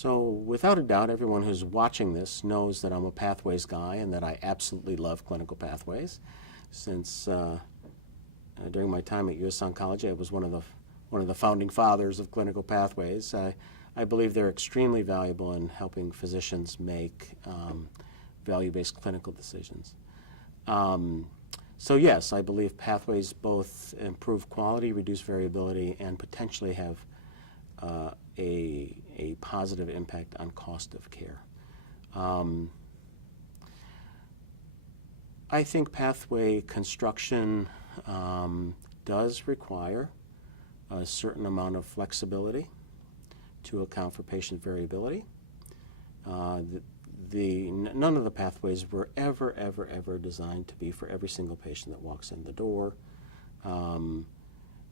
So without a doubt, everyone who's watching this knows that I'm a pathways guy and that I absolutely love clinical pathways. Since during my time at US Oncology, I was one of the founding fathers of clinical pathways. I believe they're extremely valuable in helping physicians make value-based clinical decisions. So yes, I believe pathways both improve quality, reduce variability, and potentially have a positive impact on cost of care. I think pathway construction does require a certain amount of flexibility to account for patient variability. None of the pathways were ever designed to be for every single patient that walks in the door.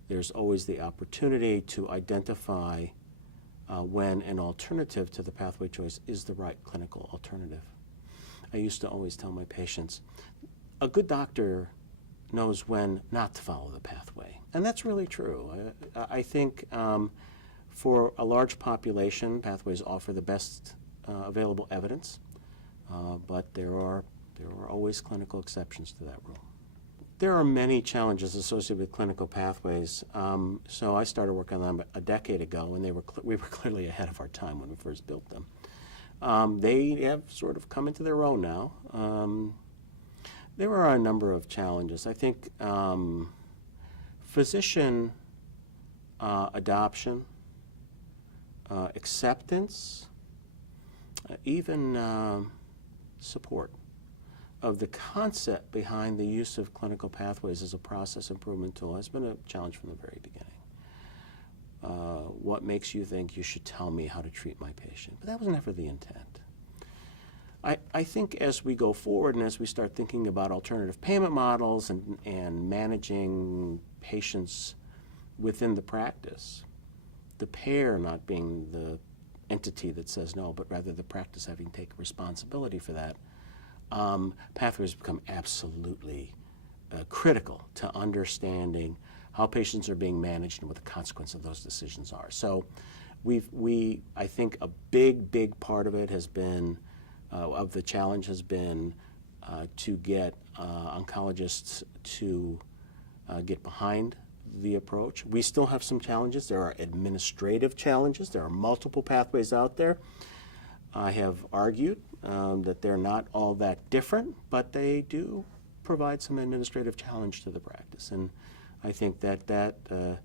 There's always the opportunity to identify when an alternative to the pathway choice is the right clinical alternative. I used to always tell my patients, a good doctor knows when not to follow the pathway. And that's really true. I think for a large population, pathways offer the best available evidence, but there are always clinical exceptions to that rule. There are many challenges associated with clinical pathways. So I started working on them a decade ago, and we were clearly ahead of our time when we first built them. They have sort of come into their own now. There are a number of challenges. I think physician adoption, acceptance, even support of the concept behind the use of clinical pathways as a process improvement tool has been a challenge from the very beginning. What makes you think you should tell me how to treat my patient? But that was never the intent. I think as we go forward and as we start thinking about alternative payment models and managing patients within the practice, the payer not being the entity that says no, but rather the practice having to take responsibility for that, pathways become absolutely critical to understanding how patients are being managed and what the consequence of those decisions are. So I think a big part of it has been, of the challenge has been to get oncologists to get behind the approach. We still have some challenges. There are administrative challenges. There are multiple pathways out there. I have argued that they're not all that different, but they do provide some administrative challenge to the practice. And I think that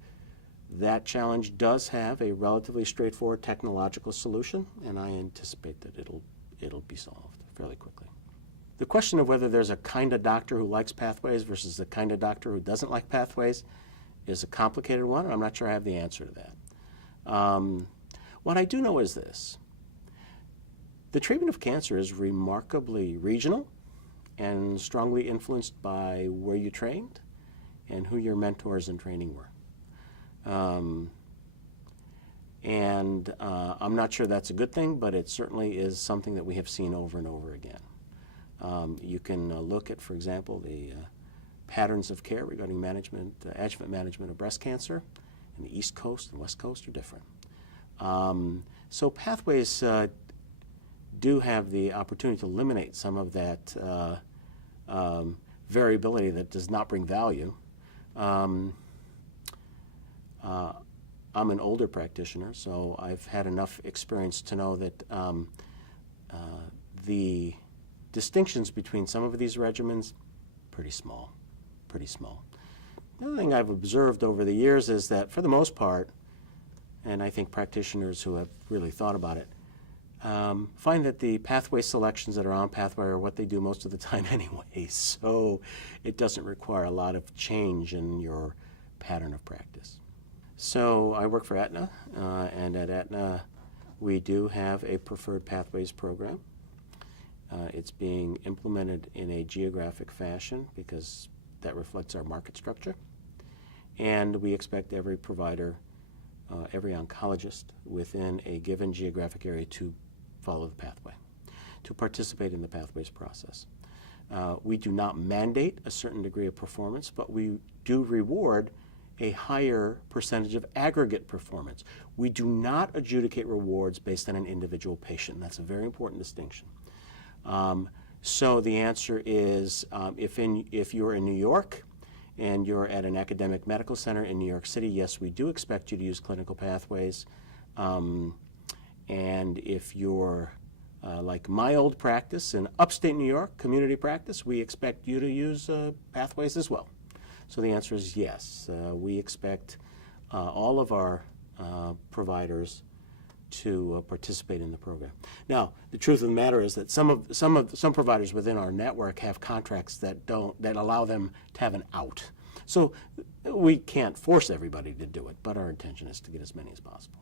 challenge does have a relatively straightforward technological solution, and I anticipate that it'll be solved fairly quickly. The question of whether there's a kind of doctor who likes pathways versus a kind of doctor who doesn't like pathways is a complicated one, and I'm not sure I have the answer to that. What I do know is this. The treatment of cancer is remarkably regional and strongly influenced by where you trained and who your mentors in training were. I'm not sure that's a good thing, but it certainly is something that we have seen over and over again. You can look at, for example, the patterns of care regarding management, adjuvant management of breast cancer, and the East Coast and West Coast are different. So pathways do have the opportunity to eliminate some of that variability that does not bring value. I'm an older practitioner, so I've had enough experience to know that the distinctions between some of these regimens, pretty small. The other thing I've observed over the years is that for the most part, and I think practitioners who have really thought about it, find that the pathway selections that are on pathway are what they do most of the time anyway, so it doesn't require a lot of change in your pattern of practice. So I work for Aetna, and at Aetna we do have a preferred pathways program. It's being implemented in a geographic fashion because that reflects our market structure, and we expect every provider, every oncologist within a given geographic area to follow the pathway, to participate in the pathways process. We do not mandate a certain degree of performance, but we do reward a higher percentage of aggregate performance. We do not adjudicate rewards based on an individual patient. That's a very important distinction. So the answer is, if you're in New York and you're at an academic medical center in New York City, yes, we do expect you to use clinical pathways. And if you're like my old practice in upstate New York, community practice, we expect you to use pathways as well. So the answer is yes. We expect all of our providers to participate in the program. Now, the truth of the matter is that some providers within our network have contracts that allow them to have an out. So we can't force everybody to do it, but our intention is to get as many as possible.